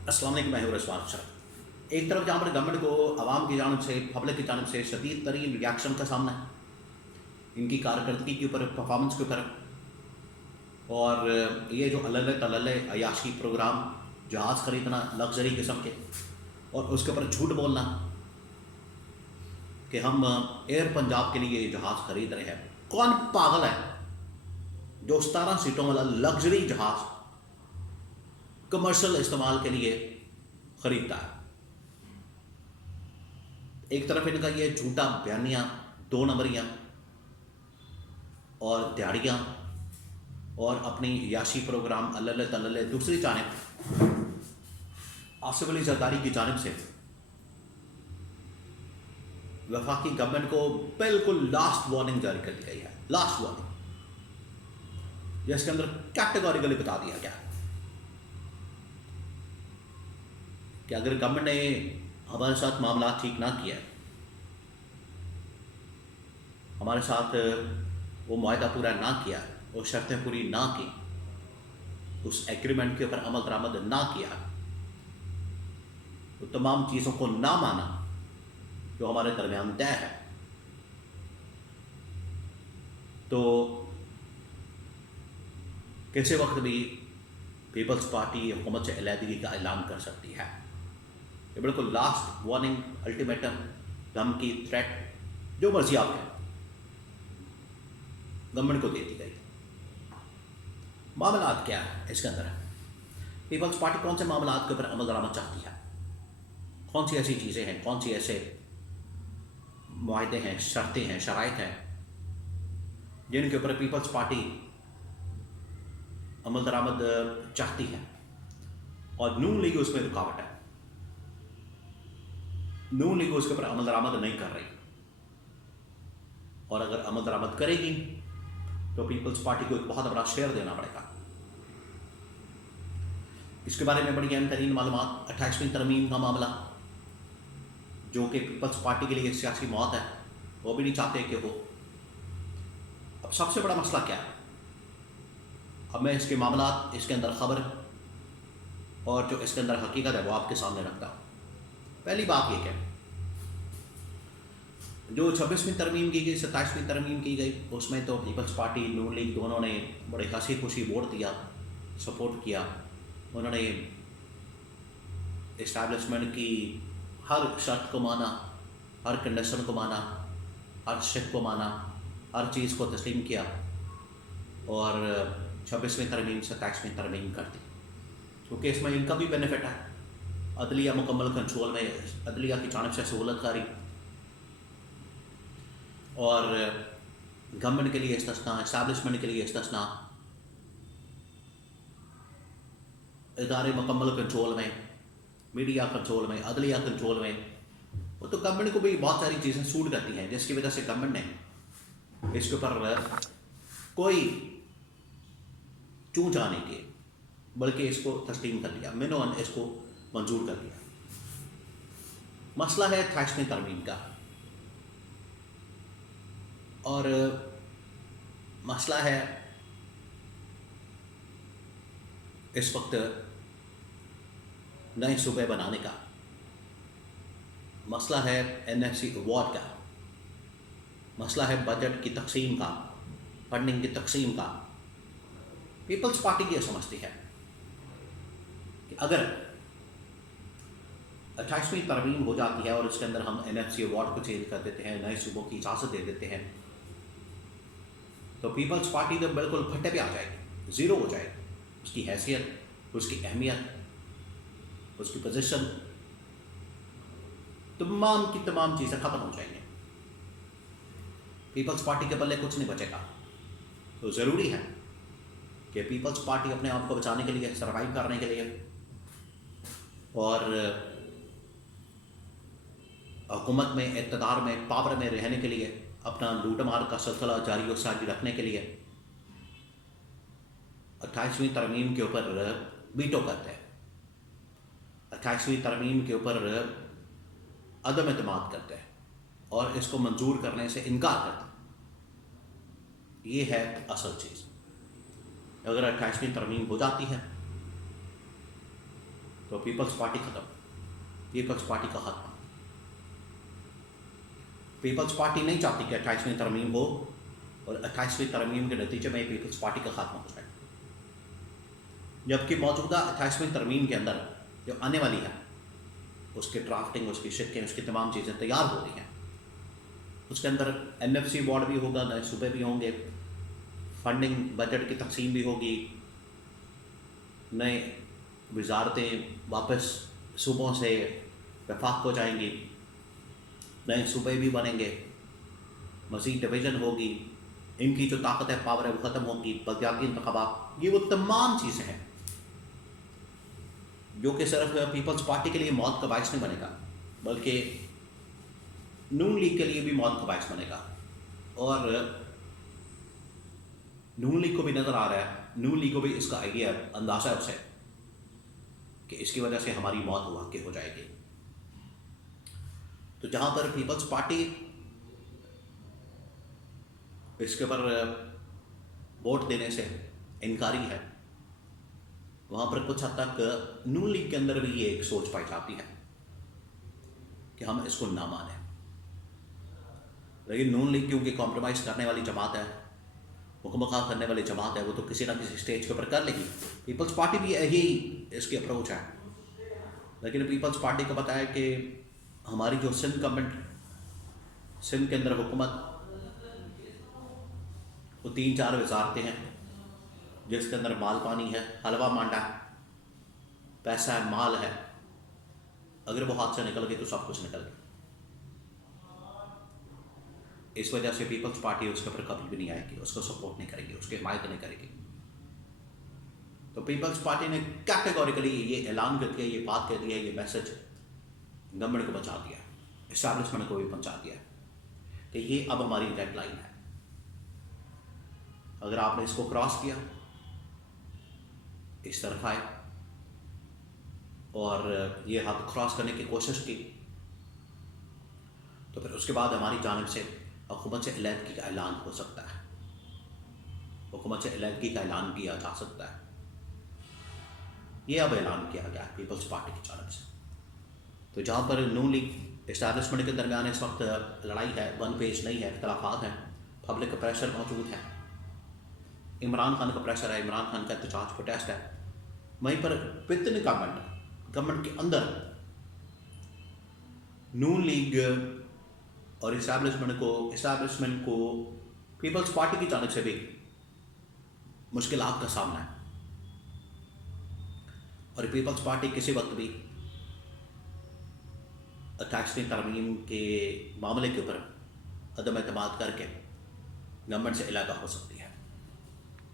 अस्सलाम वालेकुम, मैं हूं रिजवान अशरफ। एक तरफ जहाँ पर गवर्नमेंट को आवाम की जानिब से, पब्लिक की जानिब से शदीद तरीन रिएक्शन का सामना है इनकी कारकर्दगी के ऊपर, परफॉर्मेंस के ऊपर। और ये जो अल्ल तल्ल अयाशी प्रोग्राम, जहाज़ खरीदना लग्जरी किस्म के, और उसके ऊपर झूठ बोलना कि हम एयर पंजाब के लिए जहाज़ खरीद रहे हैं। कौन पागल है जो 17 सीटों वाला लग्जरी जहाज़ कमर्शियल इस्तेमाल के लिए खरीदता है? एक तरफ इनका ये झूठा बयानियाँ, दो नंबरियाँ और दिहाड़ियाँ और अपनी याशी प्रोग्राम अल्ल तल्ल। दूसरी जानब आसिफ अली जरदारी की जानिब से वफाकी गवर्नमेंट को बिल्कुल लास्ट वार्निंग जारी कर दी गई है। लास्ट वार्निंग जिसके अंदर कैटेगोरिकली बता दिया गया कि अगर गवर्नमेंट ने हमारे साथ मामला ठीक ना किया, हमारे साथ वो मुआहदा पूरा ना किया, वो शर्तें पूरी ना की, उस एग्रीमेंट के ऊपर अमल दरामद ना किया, तो तमाम चीज़ों को ना माना जो हमारे दरमियान तय है, तो किसी वक्त भी पीपल्स पार्टी हुकूमत से अलहदगी का ऐलान कर सकती है। ये बिल्कुल लास्ट वार्निंग, अल्टीमेटम, धमकी, थ्रेट, जो मर्जी आप कहें, गवर्नमेंट को दे दी गई। मामलात क्या है इसके अंदर? पीपल्स पार्टी कौन से मामलात के ऊपर अमल दरामद चाहती है? कौन सी ऐसी चीज़ें हैं, कौन सी ऐसे मुआहदे हैं, शर्तें हैं, शराइत हैं जिनके ऊपर पीपल्स पार्टी अमल दरामद चाहती है? और नून लीग उसमें रुकावट है। नून लीग उसके ऊपर अमल दरामद नहीं कर रही, और अगर अमल दरामद करेगी तो पीपल्स पार्टी को एक बहुत बड़ा शेयर देना पड़ेगा। इसके बारे में बड़ी अहम तरीन मालूमात, 28वीं तरमीम का मामला, जो कि पीपल्स पार्टी के लिए सियासी मौत है, वो भी नहीं चाहते कि हो। अब सबसे बड़ा मसला क्या है? अब मैं इसके मामलात, इसके अंदर ख़बर और जो इसके अंदर हकीकत है वो आपके सामने रखता हूँ। पहली बात ये क्या, जो 26वीं तरमीम की गई, 27वीं तरमीम की गई, उसमें तो पीपल्स पार्टी, नून लीग दोनों ने बड़े हंसी खुशी वोट दिया, सपोर्ट किया। उन्होंने इस्टेब्लिशमेंट की हर शर्त को माना, हर कंडीशन को माना, हर शिक को माना, हर चीज़ को तस्लीम किया और 26वीं तरमीम 27वीं तरमीम कर दी, क्योंकि इसमें इनका भी बेनिफिट है। अदलिया मुकम्मल कंट्रोल में, अदलिया की जानिब से सहूलतकारी, और गवर्नमेंट के लिए इस्तिस्ना, इस्टेब्लिशमेंट के लिए इस्तिस्ना, इदारे मुकम्मल कंट्रोल में, मीडिया कंट्रोल में, अदलिया कंट्रोल में। वो तो गवर्नमेंट को भी बहुत सारी चीज़ें सूट करती हैं, जिसकी वजह से गवर्नमेंट ने इसके ऊपर कोई चूँ जाने के बल्कि इसको तस्लीम कर लिया, मिनोन इसको मंजूर कर लिया। मसला है 28वीं तरमीम का, और मसला है इस वक्त नए सूबे बनाने का, मसला है NFC अवार्ड का, मसला है बजट की तकसीम का, फंडिंग की तकसीम का। पीपल्स पार्टी ये समझती है कि अगर 28वीं तरमीम हो जाती है और इसके अंदर हम NFC अवार्ड को चेंज कर देते हैं, नए सूबों की इजाज़त दे देते हैं, तो पीपल्स पार्टी तो बिल्कुल फट्टे पे आ जाएगी, ज़ीरो हो जाएगी। उसकी हैसियत, उसकी अहमियत, उसकी पोजीशन, तमाम की तमाम चीज़ें ख़त्म हो जाएंगी। पीपल्स पार्टी के पल्ले कुछ नहीं बचेगा। तो ज़रूरी है कि पीपल्स पार्टी अपने आप को बचाने के लिए, सर्वाइव करने के लिए और हुकूमत में, इक़्तिदार में, पावर में रहने के लिए, अपना लूटमार का सिलसिला जारी और सारी रखने के लिए 28वीं तरमीम के ऊपर वीटो करते हैं, 28वीं तरमीम के ऊपर अदम एतमाद करते हैं और इसको मंजूर करने से इनकार करते हैं। ये है असल चीज़। अगर 28वीं तरमीम हो जाती है तो पीपल्स पार्टी ख़त्म, पीपल्स पार्टी का खात्मा। पीपल्स पार्टी नहीं चाहती कि 28वीं तरमीम हो और 28वीं तरमीम के नतीजे में पीपल्स पार्टी का खात्मा हो जाए। जबकि मौजूदा 28वीं तरमीम के अंदर जो आने वाली है उसकी ड्राफ्टिंग, उसकी शिक्कें, उसकी तमाम चीज़ें तैयार हो रही हैं। उसके अंदर NFC बोर्ड भी होगा, नए सूबे भी होंगे, फंडिंग बजट की तकसीम भी होगी, नए वजारतें वापस सूबों से वफाक हो जाएंगी, नए सूबे भी बनेंगे, मज़ीद डिवीज़न होगी, इनकी जो ताकत है, पावर है, वो ख़त्म होगी, बलदियाती इंतखाबात, ये वो तमाम चीज़ें हैं जो कि सिर्फ पीपल्स पार्टी के लिए मौत का बायस नहीं बनेगा, बल्कि नून लीग के लिए भी मौत का बायस बनेगा। और नून लीग को भी नज़र आ रहा है, नून लीग को भी इसका आइडिया, अंदाज़ा है उसे कि इसकी वजह से हमारी मौत वाक़ई हो जाएगी। तो जहाँ पर पीपल्स पार्टी इसके ऊपर वोट देने से इनकारी है, वहाँ पर कुछ हद तक नून लीग के अंदर भी ये एक सोच पाई जाती है कि हम इसको ना मानें। लेकिन नून लीग क्योंकि कॉम्प्रोमाइज़ करने वाली जमात है, मुकम्मल करने वाली जमात है, वो तो किसी ना किसी स्टेज के ऊपर कर लेगी। पीपल्स पार्टी भी यही इसकी अप्रोच है। लेकिन पीपल्स पार्टी को पता है कि हमारी जो सिंध गवर्नमेंट, सिंध के अंदर हुकूमत, वो 3-4 वजारतें हैं जिसके अंदर माल पानी है, हलवा मांडा है, पैसा है, माल है। अगर वो हाथ से निकल गई तो सब कुछ निकल गया। इस वजह से पीपल्स पार्टी उसके ऊपर कभी भी नहीं आएगी, उसको सपोर्ट नहीं करेगी, उसकी हिमायत नहीं करेगी। तो पीपल्स पार्टी ने कैटेगोरिकली ये ऐलान कर दिया, ये बात कह दिया, ये मैसेज गवर्नमेंट को पहुंचा दिया, इस्टेब्लिशमेंट को भी पहुंचा दिया कि ये अब हमारी डेडलाइन है। अगर आपने इसको क्रॉस किया, इस तरफ आए और ये हद क्रॉस करने की कोशिश की, तो फिर उसके बाद हमारी जानिब से हुकूमत से अलहदगी का ऐलान हो सकता है, हुकूमत से अलहदगी का ऐलान किया जा सकता है। ये अब ऐलान किया गया है पीपल्स पार्टी की जानिब से। तो जहाँ पर नून लीग इस्टेब्लिशमेंट के दरमियान इस वक्त लड़ाई है, वन पेज नहीं है, इख्तलाफात हैं, पब्लिक का प्रेशर मौजूद है, इमरान खान का प्रेशर है, इमरान खान का एहतजाज प्रोटेस्ट है, वहीं पर विद गवर्नमेंट के अंदर नून लीग और इस्टेब्लिशमेंट को पीपल्स पार्टी की जानिब से भी मुश्किलात का सामना है। और पीपल्स पार्टी किसी वक्त भी 28वीं तरमीम के मामले के ऊपर अदम एतमाद करके गवर्नमेंट से अलग हो सकती है।